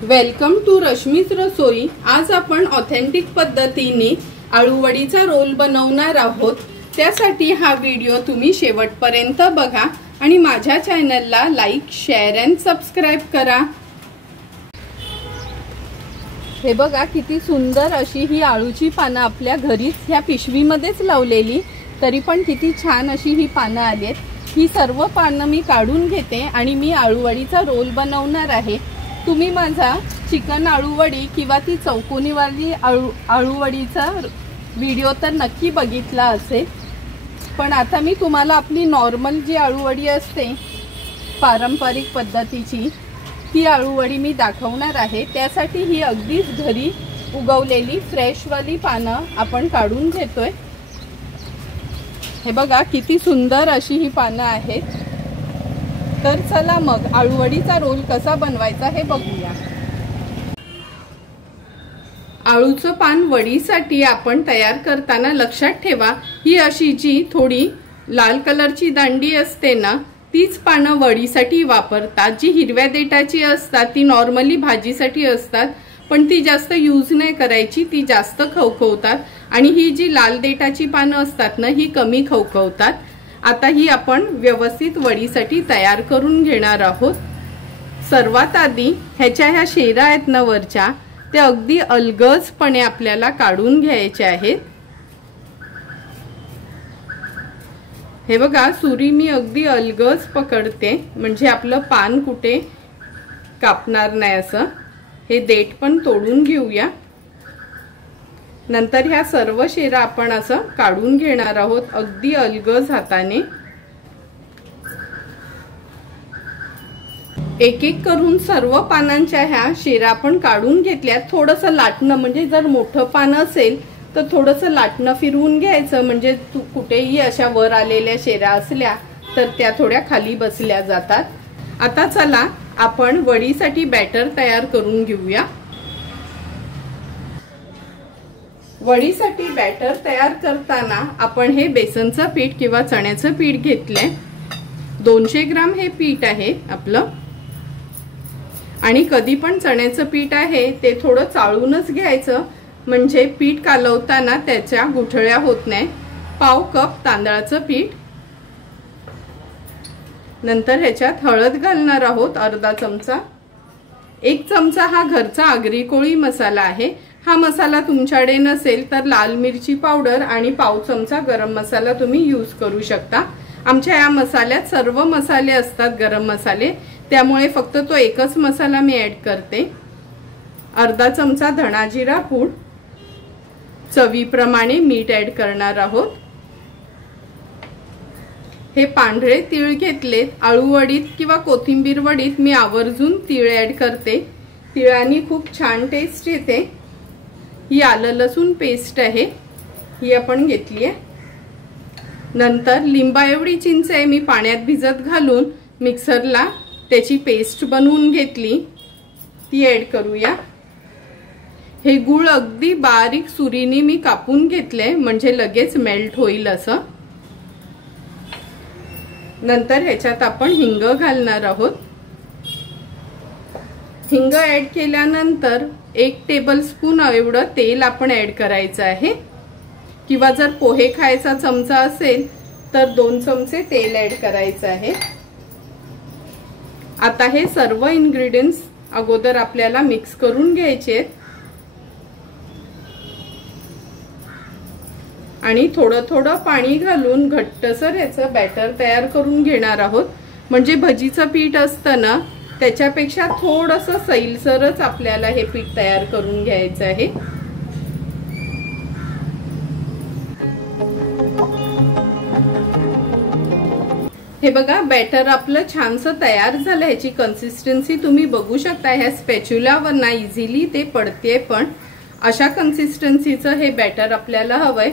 Welcome to Rashmi's रसोई। आज आपण authentic पद्धतीने आळूवडीचा रोल बनवणार आहोत। त्यासाठी हा व्हिडिओ तुम्ही शेवटपर्यंत बघा आणि माझ्या चॅनलला लाईक, शेअर अँड सबस्क्राइब करा। हे बघा किती सुंदर अशी ही आळूची पानं आपल्या घरीच ह्या पिशवीमध्येच लावलेली, तरी पण किती छान अशी ही पानं आलीत। ही सर्व पानं मी काढून घेते आणि मी आळूवडीचा रोल बनवणार आहे। तुम्ही माझा चिकन आळूवडी किंवा ती चौकोनीवाली आळूवडीचा व्हिडिओ तर नक्की बघितला असेल, पण आता मी तुम्हाला आपली नॉर्मल जी आळूवडी असते पारंपरिक पद्धतीची ती आळूवडी मी दाखवणार आहे। त्यासाठी ही अगदीच घरी उगवलेली फ्रेशवाली पानं आपण काढून घेतोय। हे बघा किती सुंदर अशी ही पानं आहेत। तर चला मग आळूवडीचा रोल कसा बनवायचा हे बघूया। आळूचं पान वडीसाठी आपण तयार करताना लक्षात ठेवा, ही अशी जी थोडी लाल कलरची दांडी असते ना, तीच पानं वडीसाठी वापरतात। जी हिरव्या देठाची असतात ती नॉर्मली भाजीसाठी असतात, पण ती जास्त यूज नाही करायची, ती जास्त खवखवतात। आणि ही जी लाल देठाची पानं असतात ना, ही कमी खवखवतात। आता ही आपण व्यवस्थित वडीसाठी तयार करून घेणार आहोत। सर्वात आधी ह्याच्या ह्या शेरा आहेत ना वरच्या, त्या अगदी अलगजपणे आपल्याला काढून घ्यायच्या आहेत। हे बघा सुरी मी अगदी अलगज पकडते, म्हणजे आपलं पान कुठे कापणार नाही असं। हे देठ पण तोडून घेऊया। नंतर ह्या सर्व शेरा आपण असं काढून घेणार आहोत अगदी अलगज हाताने। एक एक करून सर्व पानांच्या ह्या शेरा आपण काढून घेतल्यात। थोडंसं लाटणं, म्हणजे जर मोठं पान असेल तर थोडंसं लाटणं फिरवून घ्यायचं, म्हणजे कुठेही अशा वर आलेल्या शेरा असल्या तर त्या थोड्या खाली बसल्या जातात। आता चला आपण वडीसाठी बॅटर तयार करून घेऊया। वडीसाठी बॅटर तयार करताना आपण हे बेसनचं पीठ किंवा चण्याचं पीठ घेतलंय। 200 ग्राम हे पीठ आहे आपलं। आणि कधी पण चण्याचं पीठ आहे ते थोडं चाळूनच घ्यायचं, म्हणजे पीठ कालवताना त्याच्या गुठळ्या होत नाही। पाव कप तांदळाचं पीठ, नंतर ह्याच्यात हळद घालणार आहोत अर्धा चमचा। 1 चमचा हा घरचा आगरी कोळी मसाला आहे। हा मसाला तुमच्याकडे नसेल तर लाल मिरची पावडर आणि पाव चमचा गरम मसाला तुम्ही यूज करू शकता। आमच्या या मसाल्यात सर्व मसाले असतात गरम मसाले, त्यामुळे फक्त तो एकच मसाला मी ऍड करते। अर्धा चमचा धणा जिरा पूड, चवीप्रमाणे मीठ ऍड करणार आहोत। हे पांढरे तीळ घेतलेत। आळूवडीत किंवा कोथिंबीर वडीत मी आवर्जून तीळ ऍड करते, तिळाने खूप छान टेस्ट येते। ही आलं लसूण पेस्ट आहे, ही आपण घेतली आहे। नंतर लिंबा एवढी चिंच आहे, मी पाण्यात भिजत घालून मिक्सरला त्याची पेस्ट बनवून घेतली, ती ऍड करूया। हे गूळ अगदी बारीक सुरीने मी कापून घेतले, म्हणजे लगेच मेल्ट होईल असं। नंतर ह्याच्यात आपण हिंग घालणार आहोत। हिंग ऍड केल्यानंतर 1 टेबलस्पून एवढं तेल आपण ऍड करायचं आहे, किंवा जर पोहे खायचा चमचा असेल तर 2 चमचे तेल ऍड करायचं आहे। आता हे सर्व इन्ग्रेडियंट्स अगोदर आपल्याला मिक्स करून घ्यायचे आहेत आणि थोडं थोडं पाणी घालून घट्टसर याचं बॅटर तयार करून घेणार आहोत। म्हणजे भजीचं पीठ असतं ना, त्याच्यापेक्षा थोडंसं सैलसरच आपल्याला हे पीठ तयार करून घ्यायचं आहे। हे बघा बॅटर आपलं छानसं तयार झालं। ह्याची कन्सिस्टन्सी तुम्ही बघू शकता, ह्या स्पॅच्युलावर ना इझिली ते पडते, पण अशा कन्सिस्टन्सीचं हे बॅटर आपल्याला हवंय।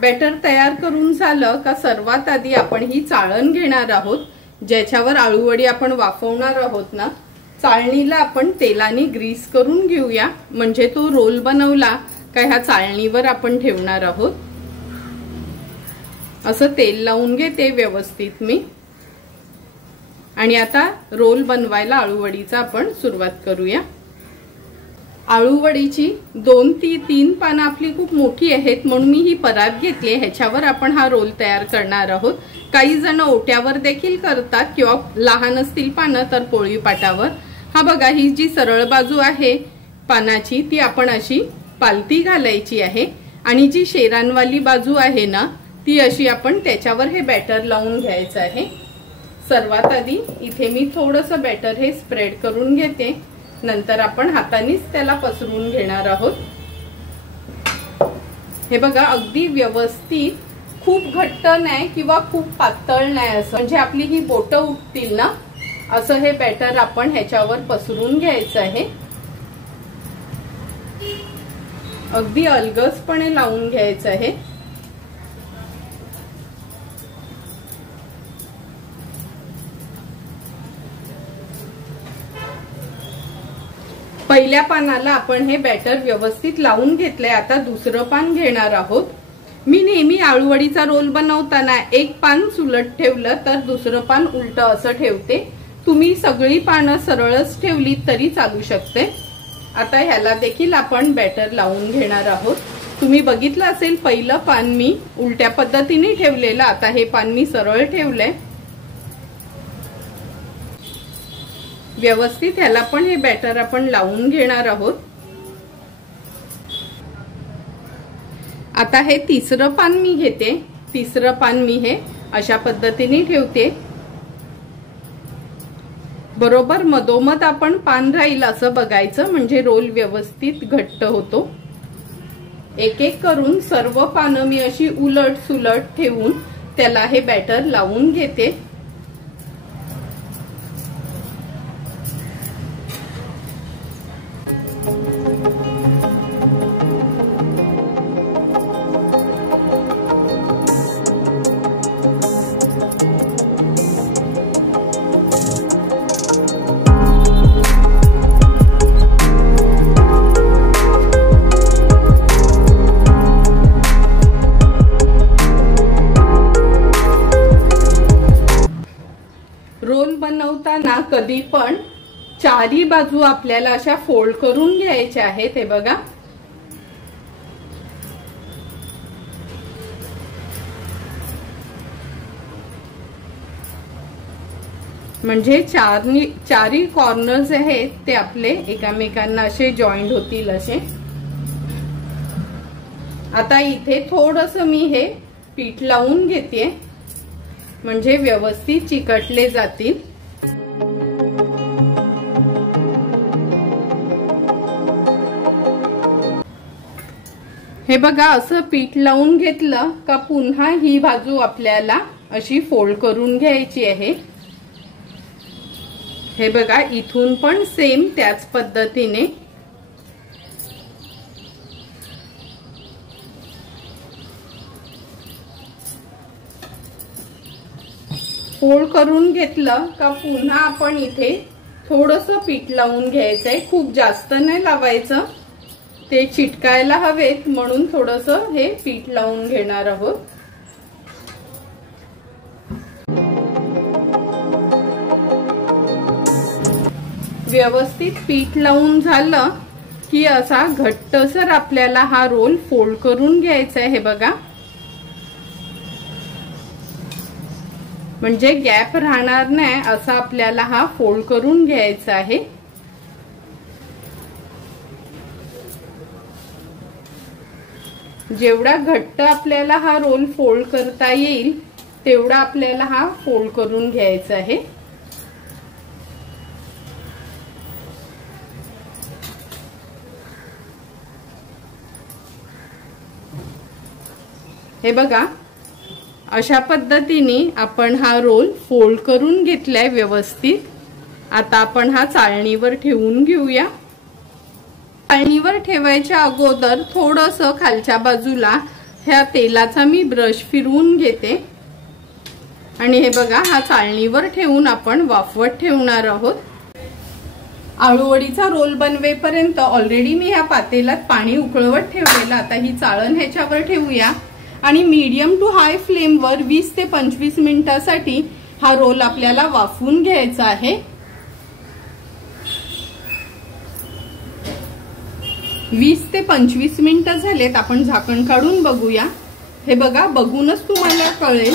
बॅटर तयार करून झालं का सर्वात आधी आपण ही चाळण घेणार आहोत, ज्याच्यावर आळूवडी आपण वाफवणार आहोत ना, चाळणीला आपण तेलाने ग्रीस करून घेऊया, म्हणजे तो रोल बनवला का ह्या चाळणीवर आपण ठेवणार आहोत। असं तेल लावून घेते व्यवस्थित मी। आणि आता रोल बनवायला आळूवडीचा आपण सुरुवात करूया। आळूवडीची 2 ते 3 पानं आपली खूप मोठी आहेत म्हणून मी ही परात घेतली. ह्याच्यावर आपण हा रोल तयार करणार आहोत. काही जण ओट्यावर देखील करतात किंवा लहान असतील पानं तर पोळीपाटावर. हा बघा, ही जी सरळ बाजू आहे पानाची ती आपण अशी पालती घालायची आहे आणि जी शेरांवाली बाजू आहे ना ती अशी आपण त्याच्यावर हे बॅटर लावून घ्यायचं आहे. सर्वात आधी इथे मी थोडंसं बॅटर हे स्प्रेड करून घेते. नंतर आपण हातानेच त्याला पसरून घेणार आहोत. हे बघा, अगदी व्यवस्थित, खूप घट्ट नाही किंवा खूप पातळ नाही असं, म्हणजे आपली ही बोटं उठतील ना असं हे बॅटर आपण ह्याच्यावर पसरून घ्यायचं आहे. अगदी अलगदपणे लावून घ्यायचं आहे. पहिल्या पानाला आपण हे बॅटर व्यवस्थित लावून घेतलंय. आता दुसरं पान घेणार आहोत. मी नेहमी आळूवडीचा रोल बनवताना एक पान सुलट ठेवलं तर दुसरं पान उलट असं ठेवते. तुम्ही सगळी पानं सरळच ठेवली तरी चालू शकते. आता ह्याला देखील आपण बॅटर लावून घेणार आहोत. तुम्ही बघितलं असेल, पहिलं पान मी उलट्या पद्धतीने ठेवलेलं, आता हे पान मी सरळ ठेवलंय. व्यवस्थित ह्याला पण हे बॅटर आपण लावून घेणार आहोत. आता हे तिसरं पान मी घेते. तिसरं पान मी हे अशा पद्धतीने ठेवते. बरोबर मधोमध आपण पान राहील असं बघायचं, म्हणजे रोल व्यवस्थित घट्ट होतो. एक एक करून सर्व पानं मी अशी उलट सुलट ठेवून त्याला हे बॅटर लावून घेते. रोल बनवताना कधी पण चारी बाजू आपल्याला अशा फोल्ड करून घ्यायच्या आहेत. हे बघा, म्हणजे चारी कॉर्नर्स आहेत ते आपले एकामेकांना असे जॉईंट होतील असे. आता इथे थोडंसं मी हे पीठ लावून घेते म्हणजे व्यवस्थित चिकटले जातील. हे बघा, असं पीठ लावून घेतलं का पुन्हा ही बाजू आपल्याला अशी फोल्ड करून घ्यायची आहे. हे बघा, इथून पण सेम त्याच पद्धतीने फोल्ड करून घेतलं का पुन्हा आपण इथे थोडंसं पीठ लावून घ्यायचंय. खूप जास्त नाही लावायचं, ते चिटकायला हवेत म्हणून थोडंसं हे पीठ लावून घेणार आहोत. व्यवस्थित पीठ लावून झालं की असा घट्टसर आपल्याला हा रोल फोल्ड करून घ्यायचा आहे. हे बघा, म्हणजे गॅप राहणार नाही असा आपल्याला हा फोल्ड करून घ्यायचा आहे. जेवढा घट्ट आपल्याला हा रोल फोल्ड करता येईल तेवढा आपल्याला हा फोल्ड करून घ्यायचा आहे. हे बघा, अशा पद्धतीने आपण हा रोल फोल्ड करून घेतलाय व्यवस्थित. आता आपण हा चाळणीवर ठेवून घेऊया. चाळणीवर ठेवायच्या अगोदर थोडंसं खालच्या बाजूला ह्या तेलाचा मी ब्रश फिरवून घेते आणि हे बघा, हा चाळणीवर ठेवून आपण वाफवत ठेवणार आहोत. आळूवडीचा रोल बनवेपर्यंत ऑलरेडी मी ह्या पातेल्यात पाणी उकळवत ठेवलेलं. आता ही चाळण ह्याच्यावर ठेवूया आणि मीडियम टू हाय फ्लेमवर 20 ते 25 मिनिटांसाठी हा रोल आपल्याला वाफवून घ्यायचा आहे. 20 ते 25 मिनिटं झालेत। आपण झाकण काढून बघूया। हे बघा, बघूनच तुम्हाला कळेल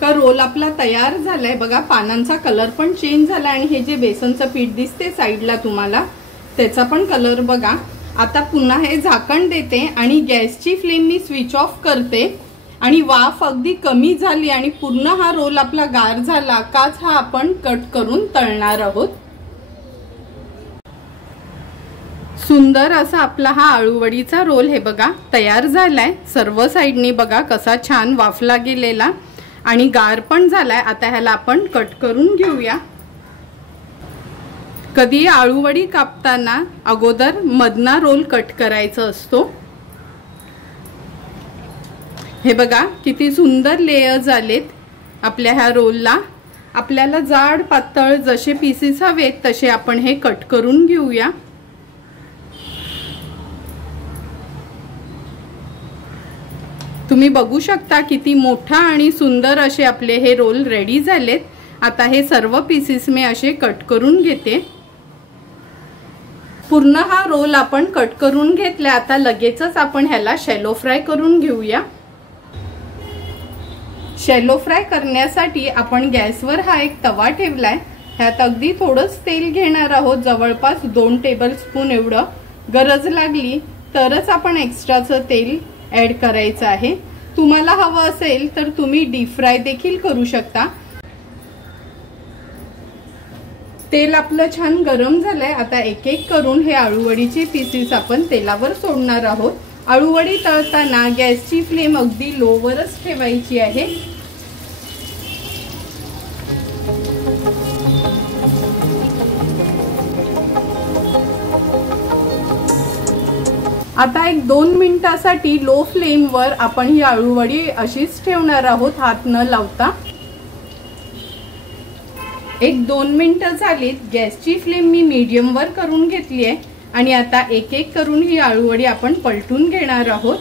का रोल आपला तयार झालाय। बघा, पानांचा कलर पण चेंज झाला आणि हे जे बेसनचं पीठ दिसते साईडला तुम्हाला, त्याचा पण कलर बघा। आता पुन्हा हे झाकण देते आणि गॅसची फ्लेम मी स्विच ऑफ करते आणि वाफ अगदी कमी झाली आणि पूर्ण हा रोल आपला गार झाला काच हा आपण कट करून तळणार आहोत। सुंदर असा आपला हा आळूवडीचा रोल हे बघा तयार झालाय। सर्व साइडनी बघा कसा छान वाफला गेलेला आणि गार पण झालाय। आता ह्याला आपण कट करून घेऊया। कधी आळूवडी कापताना अगोदर मधना रोल कट करायचा असतो। हे बघा किती सुंदर लेयर्स आलेत आपल्या ह्या रोलला। आपल्याला जाड पातळ जसे पीसेस हवेत तसे आपण हे कट करून घेऊया। तुम्ही बघू शकता किती मोठा आणि सुंदर असे आपले हे रोल रेडी झालेत। आता हे सर्व पीसेस मी असे कट करून घेते। पूर्ण हा रोल आपण कट करून घेतला। आता लगेचच आपण ह्याला शॅलो फ्राय करून घेऊया। शॅलो फ्राय करण्यासाठी आपण गॅसवर हा एक तवा ठेवलाय। ह्यात अगदी थोडंच तेल घेणार आहोत, जवळपास 2 टेबलस्पून एवढं। गरज लागली तरच आपण एक्स्ट्राचं तेल ऍड करायचं आहे। तुम्हाला हवं असेल तर तुम्ही डीप फ्राय देखील करू शकता। तेल आपलं छान गरम झालंय। आता एक एक करून हे आळूवडीचे पीसेस आपण तेलावर सोडणार आहोत। आळूवडी तळताना गॅसची फ्लेम अगदी लोवरच ठेवायची आहे। आता एक 2 मिनिटांसाठी लो फ्लेमवर आपण ही आळूवडी अशीच ठेवणार आहोत, हात न लावता। एक 2 मिनिटं झालीत। गॅसची फ्लेम मी मीडियम वर करून घेतली आहे आणि आता एक एक करून ही आळूवडी आपण पलटून घेणार आहोत।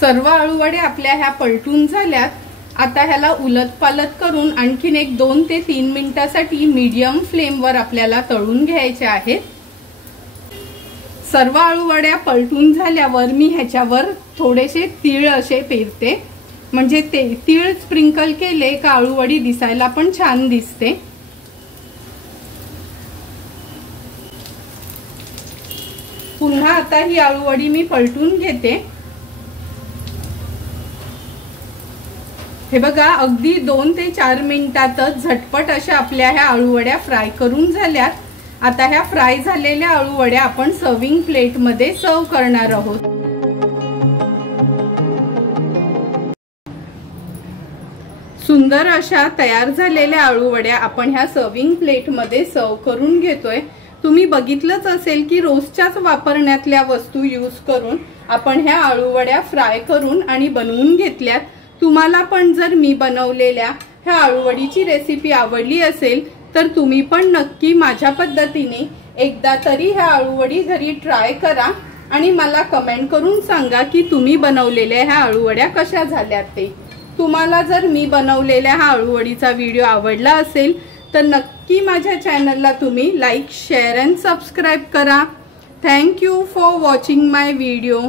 सर्व आळूवडे आपल्या ह्या पलटून झाल्यात। आता ह्याला उलट पालट करून आणखीन एक 2 ते 3 मिनिटांसाठी मीडियम फ्लेमवर आपल्याला तळून घ्यायचे आहेत। सर्व आळूवड्या पलटून झाल्यावर मी ह्याच्यावर थोडेसे तीळ असे पेरते, म्हणजे ते तीळ स्प्रिंकल केले का आळूवडी दिसायला पण छान दिसते। पुन्हा आता ही आळूवडी मी पलटून घेते। हे बघा, अगदी 2 ते 4 मिनिटातच झटपट अशा आपल्या ह्या आळूवड्या फ्राय करून झाल्यात। आता ह्या फ्राय झालेल्या आळूवड्या आपण सर्विंग प्लेट मध्ये सर्व करणार आहोत। सुंदर अशा तयार झालेल्या आळूवड्या आपण ह्या सर्विंग प्लेट मध्ये सर्व करून घेतोय। तुम्ही बघितलंच असेल की रोजच्याच वापरण्यातल्या वस्तू यूज करून आपण ह्या आळूवड्या फ्राय करून आणि बनवून घेतल्यात। तुम्हाला पण जर मी बनवलेल्या ह्या आळूवडीची रेसिपी आवडली असेल तर तुम्ही पण नक्की माझ्या पद्धतीने एकदा तरी ह्या आळूवडी घरी ट्राय करा आणि मला कमेंट करून सांगा की तुम्ही बनवलेल्या ह्या आळूवड्या कशा झाल्यात ते। तुम्हाला जर मी बनवलेल्या ह्या आळूवडीचा व्हिडिओ आवडला असेल तर नक्की माझ्या चॅनलला तुम्ही लाईक, शेअर अँड सबस्क्राईब करा। Thank you for watching my video.